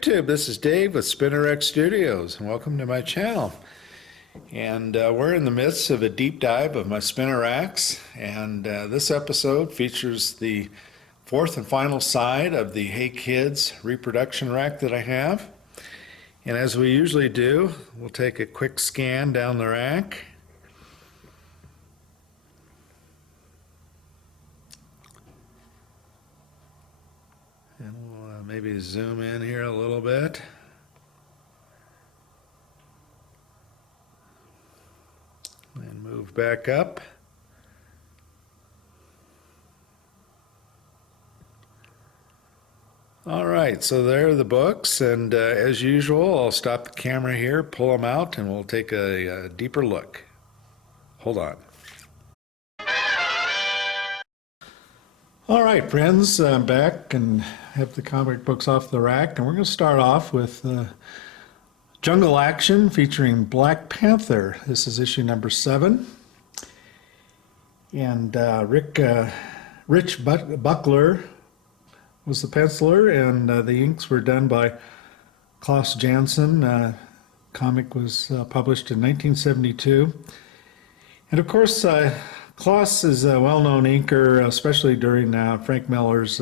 YouTube. This is Dave with SpinnerX Studios, and welcome to my channel. And we're in the midst of a deep dive of my spinner racks, and this episode features the fourth and final side of the Hey Kids reproduction rack that I have. And as we usually do, we'll take a quick scan down the rack. And we'll maybe zoom in here a little bit. And move back up. All right, so there are the books, and as usual, I'll stop the camera here, pull them out, and we'll take a deeper look. Hold on. All right, friends, I'm back and have the comic books off the rack, and we're going to start off with Jungle Action featuring Black Panther. This is issue number 7. And Rich Buckler was the penciler, and the inks were done by Klaus Janson. Comic was published in 1972. And of course, Klaus is a well-known inker, especially during Frank Miller's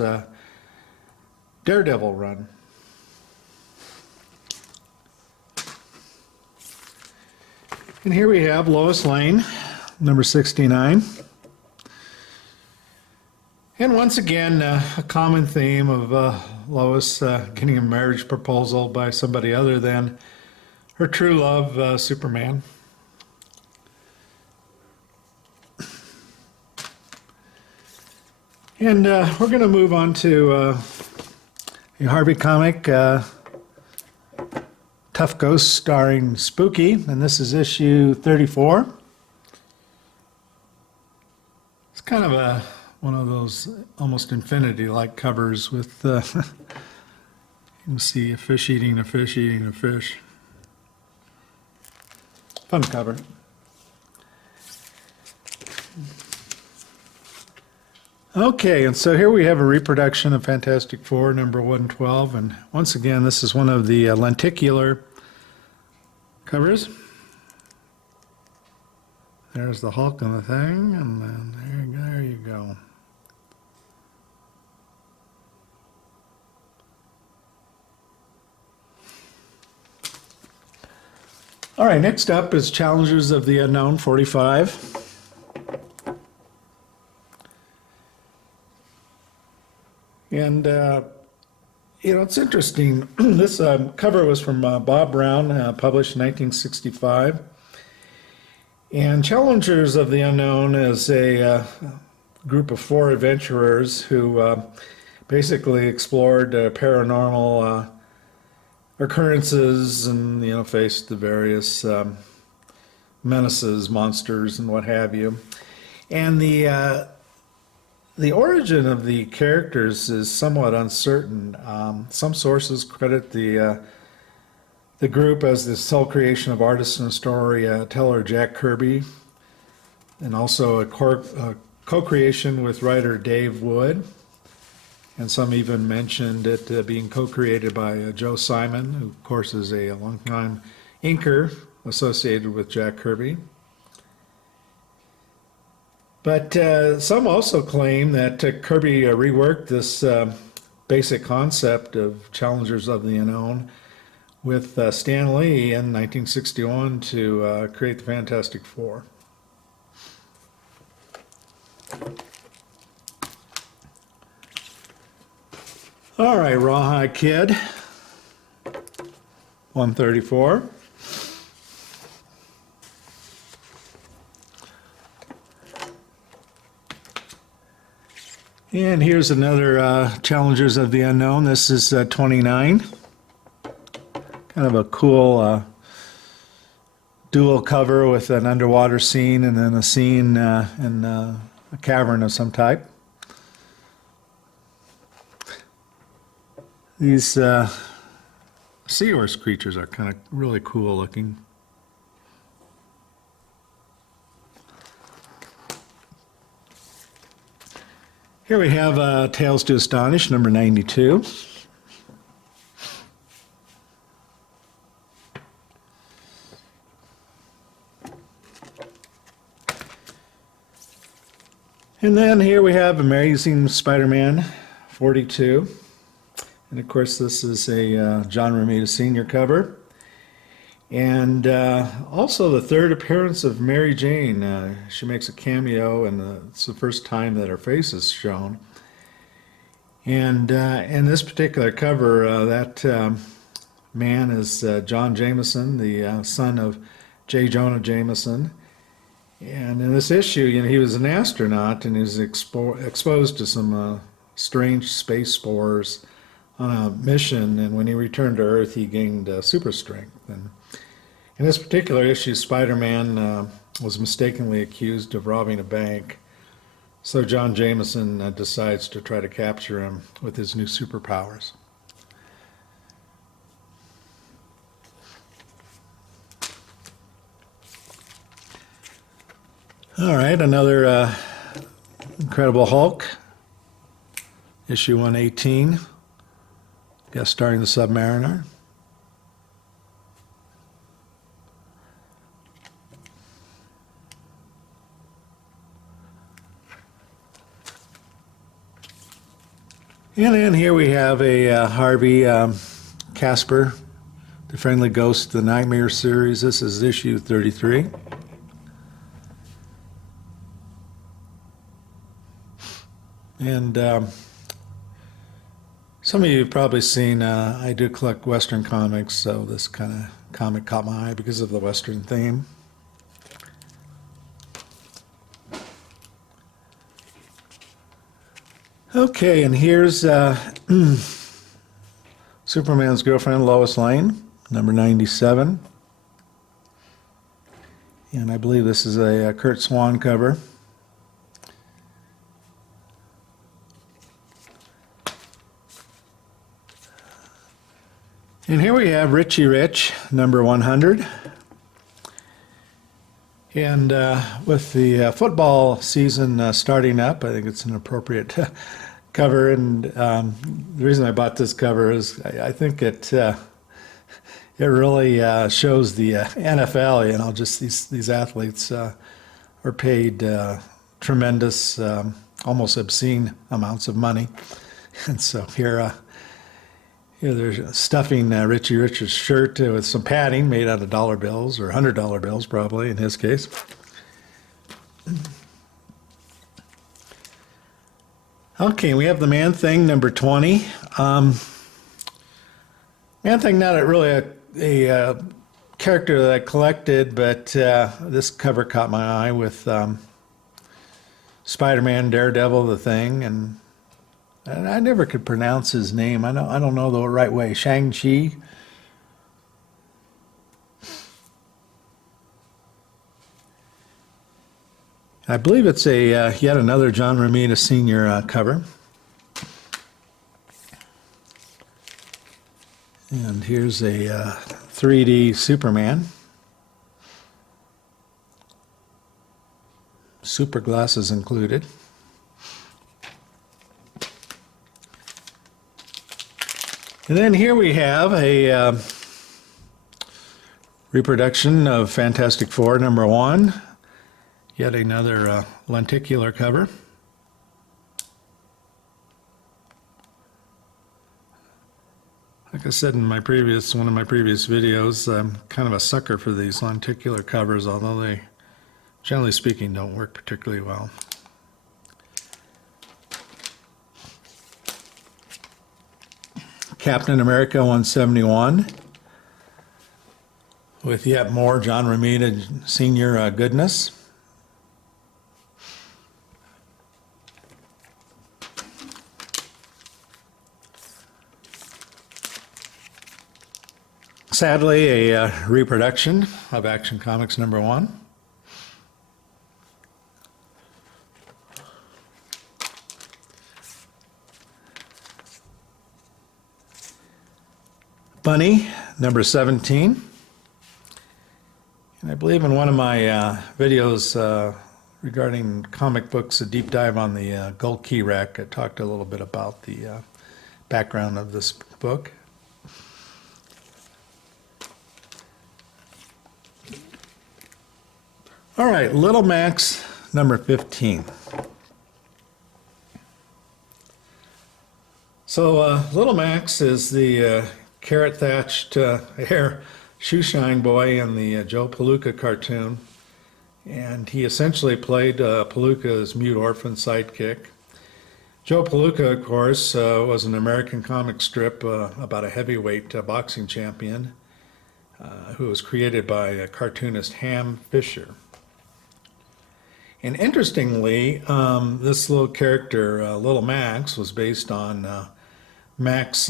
Daredevil run. And here we have Lois Lane, number 69. And once again, a common theme of Lois getting a marriage proposal by somebody other than her true love, Superman. And we're going to move on to a Harvey comic, Tough Ghost starring Spooky, and this is issue 34. It's kind of one of those almost infinity-like covers with, you can see a fish eating a fish eating a fish. Fun cover. Okay, and so here we have a reproduction of Fantastic Four, number 112, and once again, this is one of the lenticular covers. There's the Hulk and the thing, and then there you go. All right, next up is Challengers of the Unknown 45. And, you know, it's interesting. This cover was from Bob Brown, published in 1965. And Challengers of the Unknown is a group of 4 adventurers who basically explored paranormal occurrences and, you know, faced the various menaces, monsters, and what have you. And the origin of the characters is somewhat uncertain. Some sources credit the group as the sole creation of artist and storyteller Jack Kirby, and also a co-creation with writer Dave Wood. And some even mentioned it being co-created by Joe Simon, who of course is a longtime inker associated with Jack Kirby. But some also claim that Kirby reworked this basic concept of Challengers of the Unknown with Stan Lee in 1961 to create the Fantastic Four. All right, Rawhide Kid, 134. And here's another Challengers of the Unknown. This is 29. Kind of a cool dual cover with an underwater scene and then a scene in a cavern of some type. These seahorse creatures are kind of really cool looking. Here we have Tales to Astonish, number 92. And then here we have Amazing Spider-Man 42. And of course, this is a John Romita Sr. cover. And also the third appearance of Mary Jane. She makes a cameo, and it's the first time that her face is shown. And in this particular cover, that man is John Jameson, the son of J. Jonah Jameson. And in this issue, he was an astronaut, and he was exposed to some strange space spores on a mission. And when he returned to Earth, he gained super strength. And in this particular issue, Spider-Man was mistakenly accused of robbing a bank. So John Jameson decides to try to capture him with his new superpowers. All right, another Incredible Hulk, issue 118, guest starring the Submariner. And then here we have a Harvey Casper, the Friendly Ghost, the Nightmare series. This is issue 33. And some of you have probably seen, I do collect Western comics, so this kind of comic caught my eye because of the Western theme. Okay, and here's Superman's girlfriend, Lois Lane, number 97. And I believe this is a Kurt Swan cover. And here we have Richie Rich, number 100. And with the football season starting up, I think it's an appropriate cover. And the reason I bought this cover is I think it really shows the NFL. Just these athletes are paid tremendous, almost obscene amounts of money. And so here they're stuffing Richie Rich's shirt with some padding made out of dollar bills, or $100 bills probably in his case. Okay, we have the Man-Thing, number 20. Man-Thing, not really a character that I collected, but this cover caught my eye with Spider-Man, Daredevil, the Thing, and I never could pronounce his name. I don't know the right way. Shang-Chi. I believe it's a yet another John Romita Sr. Cover. And here's a 3D Superman. Super glasses included. And then here we have a reproduction of Fantastic Four, number 1. Yet another lenticular cover. Like I said in one of my previous videos, I'm kind of a sucker for these lenticular covers, although they, generally speaking, don't work particularly well. Captain America 171, with yet more John Romita Sr. Goodness. Sadly, a reproduction of Action Comics number 1. Bunny, number 17. And I believe in one of my videos regarding comic books, a deep dive on the Gold Key Rack, I talked a little bit about the background of this book. All right, Little Max, number 15. So Little Max is the carrot-thatched hair shoeshine boy in the Joe Palooka cartoon. And he essentially played Palooka's mute orphan sidekick. Joe Palooka, of course, was an American comic strip about a heavyweight boxing champion who was created by cartoonist Ham Fisher. And interestingly, this little character, Little Max, was based on Max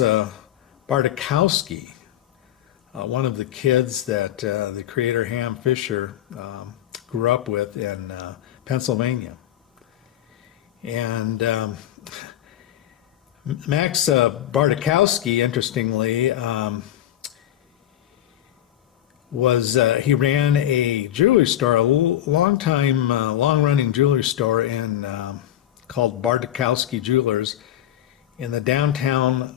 Bartkowski, one of the kids that the creator Ham Fisher grew up with in Pennsylvania. And Max Bartkowski, interestingly, he ran a jewelry store, a long-running jewelry store called Bartkowski Jewelers in the downtown,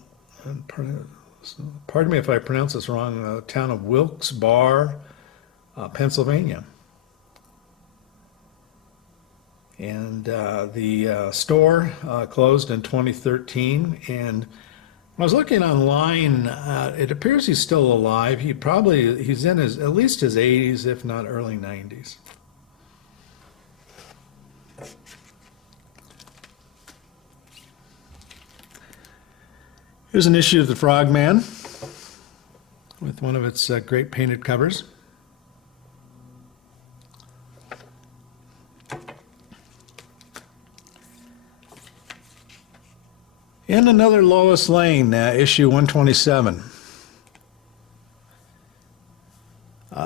pardon me if I pronounce this wrong, town of Wilkes-Barre, Pennsylvania. And the store closed in 2013. And when I was looking online, it appears he's still alive. He's in at least his 80s, if not early 90s. Here's an issue of the Frogman with one of its great painted covers. And another Lois Lane, issue 127.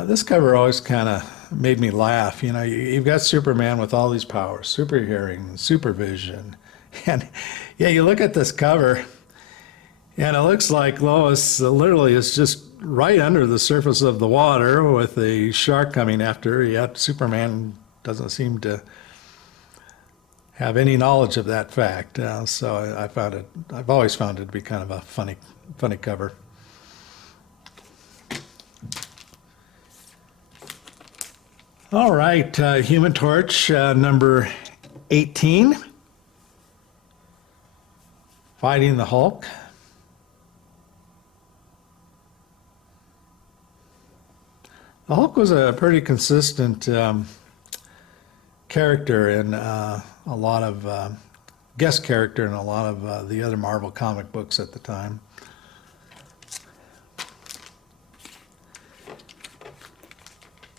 This cover always kind of made me laugh. You know, you've got Superman with all these powers, super hearing, supervision. And yeah, you look at this cover, and it looks like Lois literally is just right under the surface of the water with a shark coming after her, yet Superman doesn't seem to have any knowledge of that fact. So I've always found it to be kind of a funny cover. All right, Human Torch number 18, Fighting the Hulk. The Hulk was a pretty consistent character in a lot of guest character in a lot of the other Marvel comic books at the time.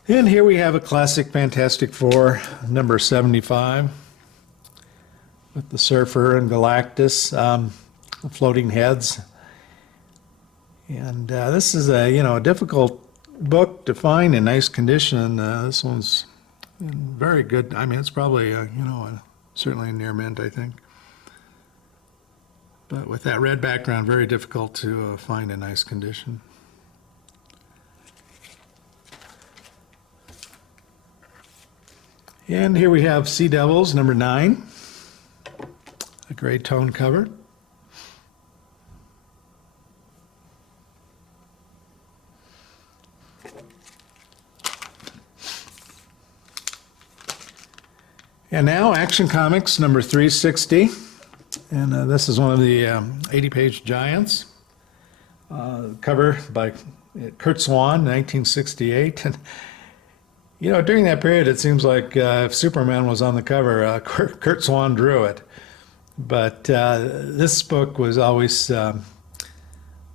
And here we have a classic Fantastic Four, number 75, with the Surfer and Galactus, floating heads. And this is a difficult book to find in nice condition. This one's in very good. I mean, it's probably certainly a near mint, I think. But with that red background, very difficult to find in nice condition. And here we have Sea Devils number 9, a gray tone cover. And now Action Comics number 360, and this is one of the 80-page giants. Cover by Curt Swan, 1968. And during that period, it seems like if Superman was on the cover, Curt Swan drew it. But this book was always one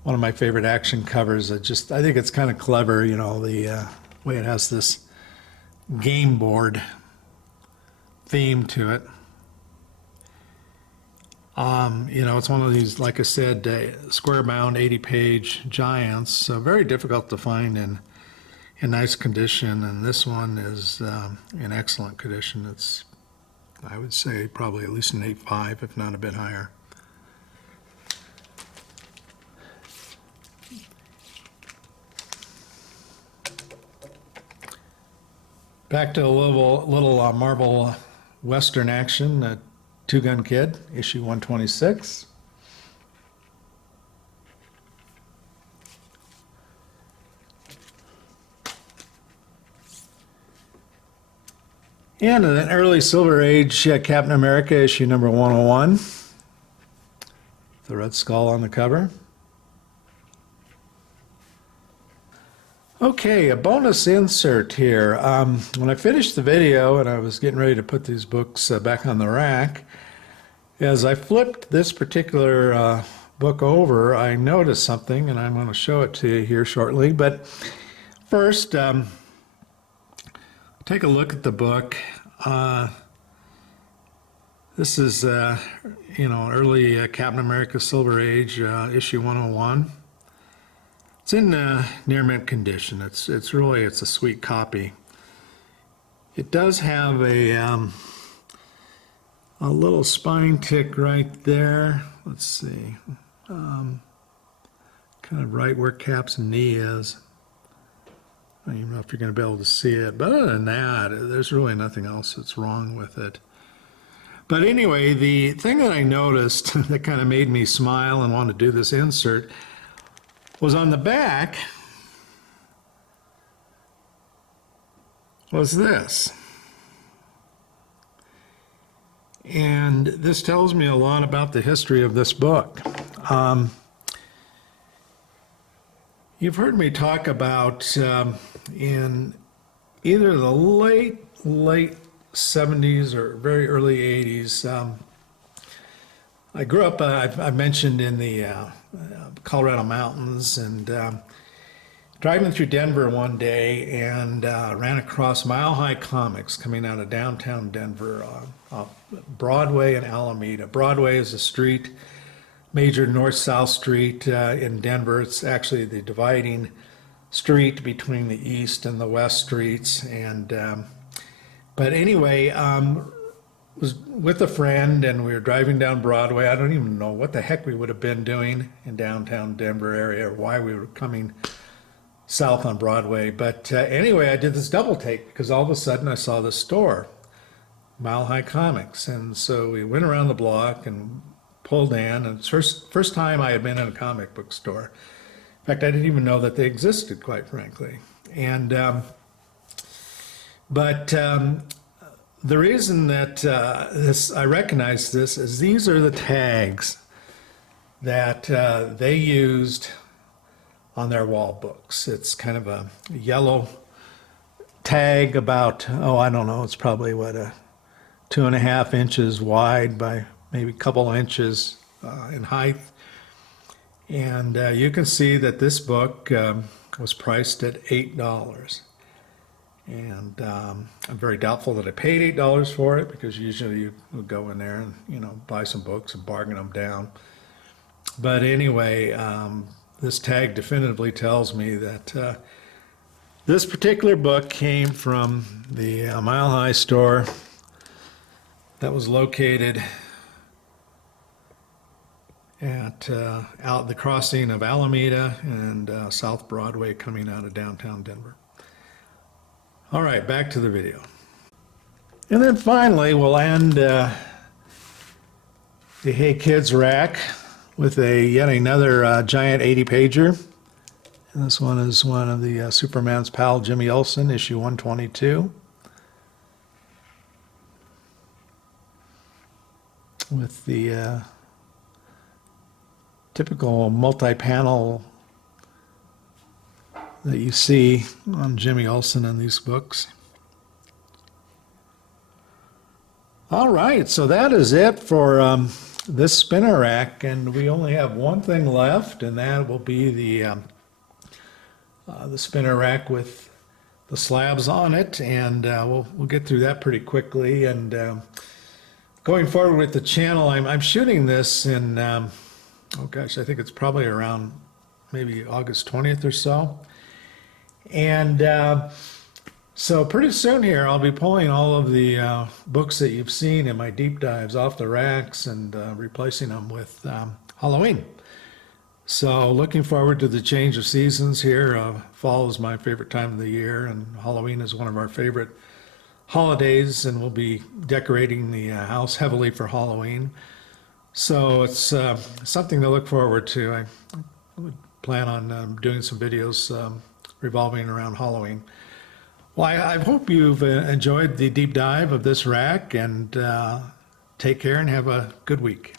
of my favorite action covers. I think it's kind of clever, the way it has this game board theme to it. It's one of these, like I said, square-bound 80-page giants, so very difficult to find in nice condition, and this one is in excellent condition. It's, I would say, probably at least an 8.5, if not a bit higher. Back to a little Marvel Western action, Two Gun Kid, issue 126. And an early Silver Age Captain America, issue number 101. the red skull on the cover. Okay, a bonus insert here. When I finished the video and I was getting ready to put these books back on the rack, as I flipped this particular book over, I noticed something, and I'm going to show it to you here shortly. But first, take a look at the book. This is, early Captain America Silver Age, issue 101. It's in near mint condition. It's a sweet copy. It does have a little spine tick right there. Let's see, kind of right where Cap's knee is. I don't even know if you're going to be able to see it, but other than that, there's really nothing else that's wrong with it. But anyway, the thing that I noticed that kind of made me smile and want to do this insert was on the back was this. And this tells me a lot about the history of this book. You've heard me talk about in either the late 70s or very early 80s. I grew up, I mentioned, in the Colorado mountains, and driving through Denver one day and ran across Mile High Comics coming out of downtown Denver, off Broadway and Alameda. Broadway is a street, major north-south street in Denver. It's actually the dividing street between the east and the west streets. And but anyway, was with a friend and we were driving down Broadway. I don't even know what the heck we would have been doing in downtown Denver area or why we were coming south on Broadway. But anyway, I did this double take because all of a sudden I saw the store, Mile High Comics. And so we went around the block and pulled in, and it's first time I had been in a comic book store. In fact, I didn't even know that they existed, quite frankly. And the reason that I recognize this is these are the tags that they used on their wall books. It's kind of a yellow tag about, I don't know, it's probably 2.5 inches wide by maybe a couple inches in height. And you can see that this book was priced at $8. And I'm very doubtful that I paid $8 for it, because usually you would go in there and buy some books and bargain them down. But anyway, this tag definitively tells me that this particular book came from the Mile High store that was located at out the crossing of Alameda and South Broadway coming out of downtown Denver. All right, back to the video. And then finally, we'll end the Hey Kids rack with yet another giant 80-pager. And this one is one of the Superman's pal, Jimmy Olsen, issue 122. With the typical multi-panel that you see on Jimmy Olsen in these books. All right, so that is it for this spinner rack, and we only have one thing left, and that will be the spinner rack with the slabs on it, and we'll get through that pretty quickly. And going forward with the channel, I'm shooting this in I think it's probably around maybe August 20th or so. And so pretty soon here, I'll be pulling all of the books that you've seen in my deep dives off the racks and replacing them with Halloween. So looking forward to the change of seasons here. Fall is my favorite time of the year, and Halloween is one of our favorite holidays, and we'll be decorating the house heavily for Halloween. So it's something to look forward to. I would plan on doing some videos revolving around Halloween. Well, I hope you've enjoyed the deep dive of this rack, and take care and have a good week.